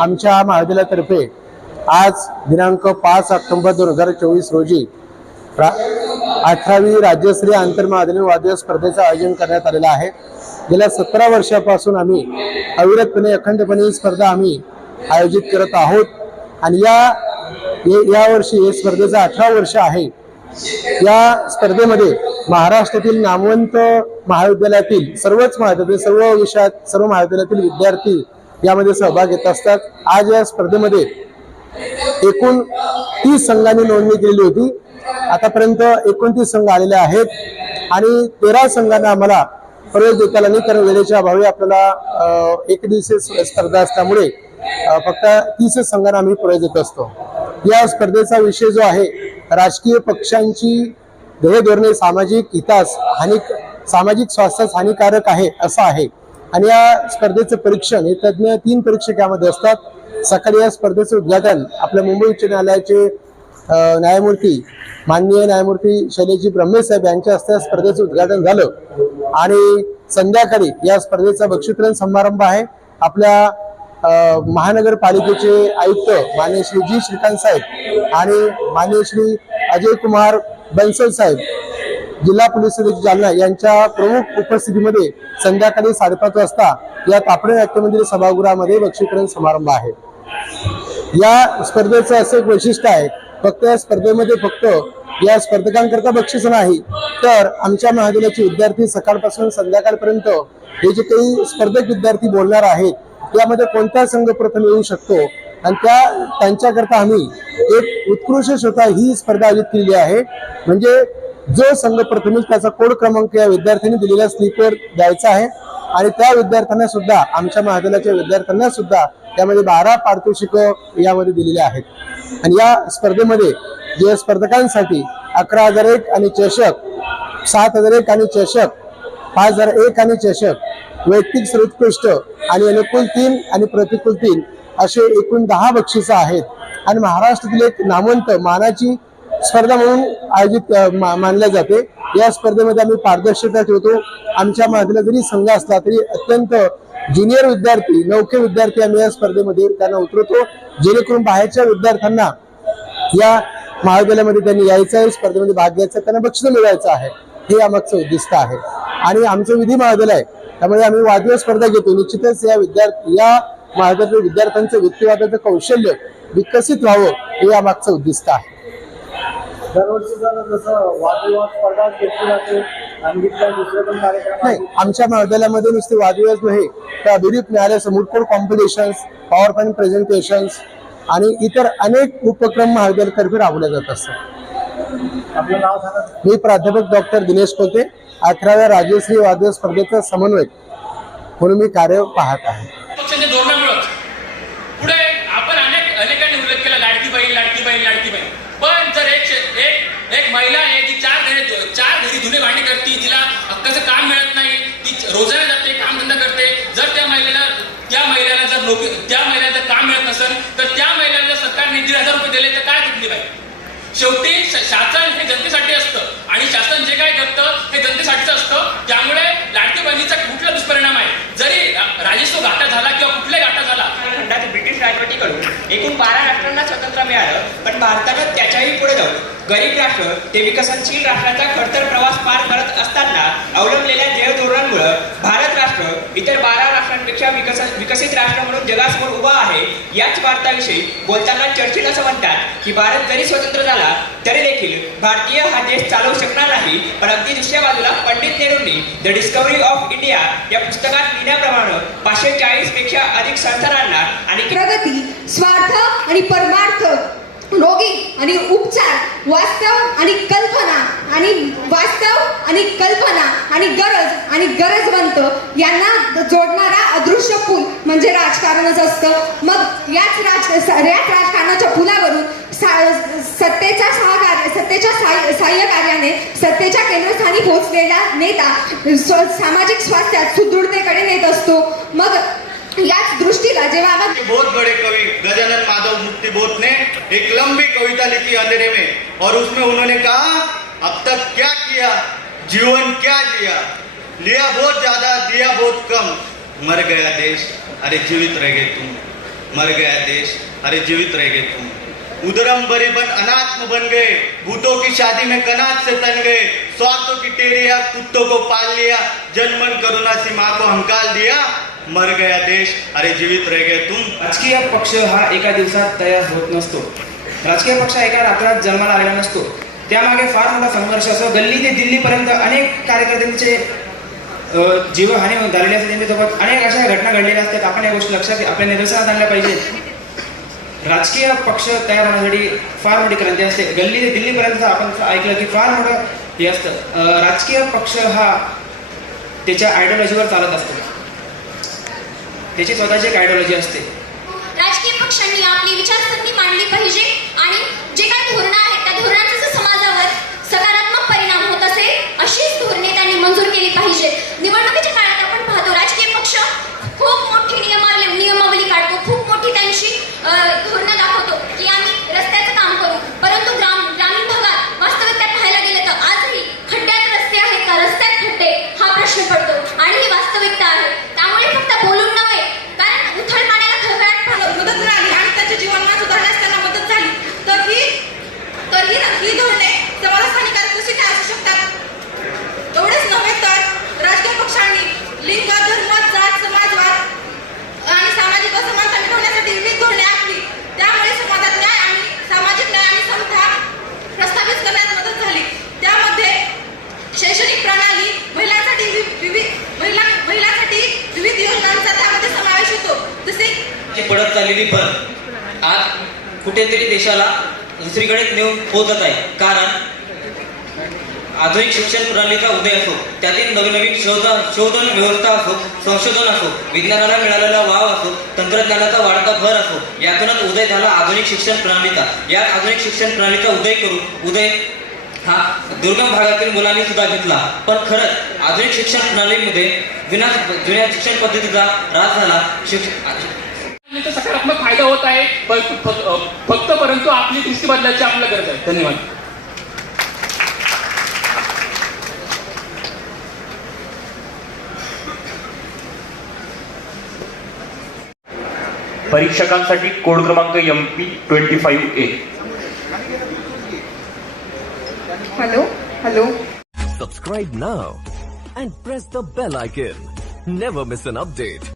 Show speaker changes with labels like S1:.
S1: आमच्या महाविद्यालयातर्फे आज दिनांक पाच ऑक्टोबर दोन हजार चोवीस रोजी रा अठरावी राज्यस्तरीय आंतरमहाविद्यालयीन वाद्य स्पर्धेचं आयोजन करण्यात आलेलं आहे. गेल्या सतरा वर्षापासून आम्ही अविरतपणे अखंडपणे ही स्पर्धा आम्ही आयोजित करत आहोत. आणि या यावर्षी हे स्पर्धेचं अठरा वर्ष आहे. या स्पर्धेमध्ये महाराष्ट्रातील नामवंत महाविद्यालयातील सर्वच महाविद्यालय सर्व विषयात सर्व महाविद्यालयातील विद्यार्थी यामध्ये सहभाग घेत असतात. आज या स्पर्धेमध्ये एकूण तीस संघांनी नोंदणी केलेली होती. आतापर्यंत एकोणतीस संघ आलेले आहेत आणि तेरा संघांना आम्हाला प्रवेश देता आला नाही कारण वेळेच्या अभावी आपल्याला एक दिवसीय स्पर्धा असल्यामुळे फक्त तीसच संघांना आम्ही प्रवेश देत असतो. या स्पर्धेचा विषय जो आहे राजकीय पक्षांची ध्येय धोरणे सामाजिक हितास हानी सामाजिक स्वास्थ्यास हानिकारक आहे असं आहे. आणि या स्पर्धेचं परीक्षण हे तज्ज्ञ तीन परीक्षक यामध्ये असतात. सकाळी या स्पर्धेचं उद्घाटन आपल्या मुंबई उच्च न्यायालयाचे न्यायमूर्ती माननीय न्यायमूर्ती शैलेजी ब्रह्मे साहेब यांच्या हस्ते या स्पर्धेचं उद्घाटन झालं. आणि संध्याकाळी या स्पर्धेचा बक्षितरण समारंभ आहे. आपल्या महानगरपालिकेचे आयुक्त माननीय श्री जी श्रीकांत साहेब आणि माननीय श्री अजय कुमार बन्सल साहेब जिल्हा पोलीस अधीक्षक जालना यांच्या प्रमुख उपस्थितीमध्ये संध्याकाळी साडेपाच वाजता या तापडे नाट्य मंदिर सभागृहामध्ये बक्षीकरण समारंभ आहे. या स्पर्धेचं असं एक वैशिष्ट्य आहे फक्त या स्पर्धेमध्ये फक्त या स्पर्धकांकरता बक्षीस नाही तर आमच्या महाविद्यालयाचे विद्यार्थी सकाळपासून संध्याकाळपर्यंत हे जे काही स्पर्धक विद्यार्थी बोलणार आहेत यामध्ये कोणता संघ प्रथम येऊ शकतो? आणि त्या त्यांच्याकरता आम्ही एक उत्कृष्ट स्वतः ही स्पर्धा आयोजित केली आहे. म्हणजे जो संघ प्रथम त्याचा कोड क्रमांक या विद्यार्थ्यांनी दिलेल्या स्लिपवर द्यायचा आहे. आणि त्या विद्यार्थ्यांना सुद्धा आमच्या महाविद्यालयाच्या विद्यार्थ्यांना सुद्धा त्यामध्ये बारा पारितोषिक यामध्ये दिलेले आहेत. आणि या स्पर्धेमध्ये जे स्पर्धकांसाठी अकरा हजार एक आणि चषक सात हजार एक आणि चषक पाच हजार एक आणि चषक वैयक्तिक सर्वोत्कृष्ट आणि अनुकूल तीन आणि प्रतिकूल तीन असे एकूण दहा बक्षिसं आहेत. आणि महाराष्ट्रातील एक नामवंत मानाची स्पर्धा म्हणून आयोजित मा- मानल्या जाते. या स्पर्धेमध्ये आम्ही पारदर्शकता ठेवतो. आमच्या महाविद्यालयात जरी संघ असला तरी अत्यंत ज्युनियर विद्यार्थी नौके विद्यार्थी आम्ही या स्पर्धेमध्ये त्यांना उतरवतो. जेणेकरून बाहेरच्या विद्यार्थ्यांना या महाविद्यालयामध्ये त्यांनी यायचं आहे स्पर्धेमध्ये भाग घ्यायचा त्यांना बक्षीस मिळवायचं आहे. हे आमचं उद्दिष्ट आहे. आणि आमचं विधी महाविद्यालय आहे. त्यामुळे आम्ही वादविवाद स्पर्धा घेतो. निश्चितच या विद्यार्थी या महाविद्यालयातील विद्यार्थ्यांचं युक्तिवादाचं कौशल्य विकसित व्हावं हे आमचं उद्दिष्ट आहे.
S2: दरवर्षी जर जसं वादविवाद स्पर्धा घेतली जाते सांगितलं दुसरे पण कार्यक्रम
S1: नाही
S2: आहेत.
S1: आमच्या महाविद्यालयामध्ये नुसते वादविवाद नाही तर अभिरीत न्यायालय moot court competitions power point presentations आणि इतर अनेक उपक्रम महाविद्यालयातर्फे राबवले जात असतात.
S2: आपलं नाव सांगा.
S1: मी प्राध्यापक डॉक्टर दिनेश कोते अठराव्या राज्यश्री वादविवाद स्पर्धेचा समन्वयक म्हणून मी कार्य पाहत आहे
S3: पुढे आपण अनेक अनेकांनी उल्लेख केला लाडकी बहीण लाडकी बहीण लाडकी बहीण पण जर एक शे- एक एक महिला आहे जी चार घरी चार घरी धुणे भांडी करते तिला हक्काचं काम मिळत नाही ती रोजाने जाते कामधंदा करते. जर त्या महिलेला त्या महिलेला जर नोकरी त्या महिलेला जर काम मिळत नसेल तर त्या महिलेला जर सरकारने दीड हजार रुपये दिले तर काय घेतली पाहिजे शेवटी शासन हे जनतेसाठी असतं. आणि शासन जे काय करतं हे जनतेसाठीच असतं. त्यामुळे लाडकी बहिणीचा
S4: राजवटीकडून एकूण बारा राष्ट्रांना स्वतंत्र मिळालं पण भारतानं त्याच्याही पुढे जाऊन गरीब राष्ट्र ते विकसनशील राष्ट्राचा खडतर प्रवास पार करत असताना अवलंबलेल्या ध्येय धोरणांमुळे भारत राष्ट्र इतर बारा राष्ट्रांपेक्षा विकस विकसित राष्ट्र म्हणून जगासमोर उभा आहे याच भारताविषयी बोलताना चर्चिल असं म्हणतात की भारत जरी स्वतंत्र झाला तरी देखील भारतीय हा देश चालवू शकणार नाही. पण अगदी दुसऱ्या बाजूला पंडित नेहरूंनी द डिस्कवरी ऑफ इंडिया या पुस्तकात लिहिण्याप्रमाणे पाचशे चाळीसपेक्षा अधिक संस्थानांना आणि
S5: प्रगती स्वार्थ आणि परमार्थ आणि उपचार वास्तव आणि कल्पना आणि वास्तव आणि कल्पना आणि गरज आणि गरजवंत यांना जोडणारा अदृश्य पूल म्हणजे राजकारणच असतं. मग याच राज याच राजकारणाच्या पुलावरून सा- सत्तेच्या सहकार्य सत्तेच्या साह्य सहाय्यकार्याने सत्तेच्या केंद्रस्थानी पोहोचलेला नेता स्व- सामाजिक स्वास्थ्यात सुदृढतेकडे नेत असतो. मग
S6: बहुत बड़े कवि, गजानन माधव मुक्ति बोध ने एक लंबी कविता लिखी अंधेरे में, और उसमें उन्होंने कहा, अब तक क्या किया? जीवन क्या जिया? लिया बहुत ज़्यादा, दिया बहुत कम। मर गया देश, अरे जीवित रह गए तुम। मर गया देश, अरे जीवित रह गए तुम। उदरम बरीबन अनात्म बन गए। भूतों की शादी में कनात से तन गए। स्वार्थों की टेरिया, कुत्तों को पाल लिया। जनमन करुणा सी माँ को हंकाल दिया। मर गया देश अरे जीवित रह गया तुम।
S7: राजकीय पक्ष हा एका दिवसात तयार होत नसतो. राजकीय पक्ष एका रात्रात जन्माला आलेला नसतो. त्यामागे फार मोठा संघर्ष असतो. गल्ली ते दिल्लीपर्यंत अनेक कार्यकर्त्यांचे जीवहानी झालेली असते. त्यांच्यासोबत अनेक अशा घटना घडलेल्या असतात. आपण या गोष्टी लक्षात आपल्या निदर्शनात आणल्या पाहिजे. राजकीय पक्ष तयार होण्यासाठी फार मोठी क्रांती असते. गल्ली ते दिल्लीपर्यंत आपण ऐकलं की फार मोठं हे असतं. राजकीय पक्ष हा त्याच्या आयडिओलॉजीवर चालत असतो. त्याची स्वतःची एक आयडिओलॉजी असते
S5: राजकीय पक्षांनी आपली विचारसरणी मांडली पाहिजे आणि जे काही धोरणं आहेत त्या धोरणाचा जर समाजावर सकारात्मक परिणाम होत असेल अशीच धोरणे त्यांनी मंजूर केली पाहिजे निवडणुकीच्या काळात आपण पाहतो राजकीय पक्ष खूप मोठी नियमावली नियमावली काढतो खूप मोठी त्यांची अं, धोरणं दाखवतो की आम्ही रस्त्याचं काम करू परंतु ग्राम ग्रामीण भागात वास्तविक त्यात पाहायला गेलं तर आजही खड्ड्यात रस्ते आहेत का रस्त्यात खड्डे हा प्रश्न पडतो आणि ही वास्तविकता आहे त्यामुळे फक्त बोलून नव्हे कारण उथळ पाण्याला खळखळाट फार
S8: मदत मिळाली आणि त्याचे जीवनमान सुधारण्यास त्यांना मदत झाली तर ही तर ही ही धोरणे समाजास हानिकारक कशी काय असू शकतात एवढेच नव्हे तर राजकीय पक्षांनी लिंग धर्म जात समाजवाद आणि सामाजिक असमानता मिटवण्यासाठी विविध धोरणे आखली त्यामुळे समाजात न्याय आणि सामाजिक न्याय आणि समता प्रस्थापित करण्यास मदत झाली त्यामध्ये शैक्षणिक प्रणाली महिलांसाठी वि- विविध महिला महिलांसाठी विविध योजनांचा त्यामध्ये समावेश होतो जसे
S9: पडत चाललेली भर आज कुठेतरी देशाला दुसरीकडे नेऊन पोहोचत आहे. कारण आधुनिक शिक्षण प्रणालीचा उदय असो त्यातील नवनवीन शोध शोधन व्यवस्था असो संशोधन असो विज्ञानाला मिळालेला वाव असो तंत्रज्ञानाचा वाढता भर असो यातूनच उदय झाला आधुनिक शिक्षण प्रणालीचा. यात आधुनिक शिक्षण प्रणालीचा उदय करून उदय हा दुर्गम भागातील मुलांनी सुद्धा घेतला. पण खरंच आधुनिक शिक्षण प्रणालीमध्ये विना जुन्या शिक्षण पद्धतीचा राज झाला. शिक्षण
S3: फायदा होत आहे फक्त परंतु आपली दृष्टी बदलायची आपल्याला गरज आहे धन्यवाद
S10: परीक्षकांसाठी कोड क्रमांक M P twenty five A
S8: hello hello
S11: Subscribe now and press the bell icon. Never miss an update.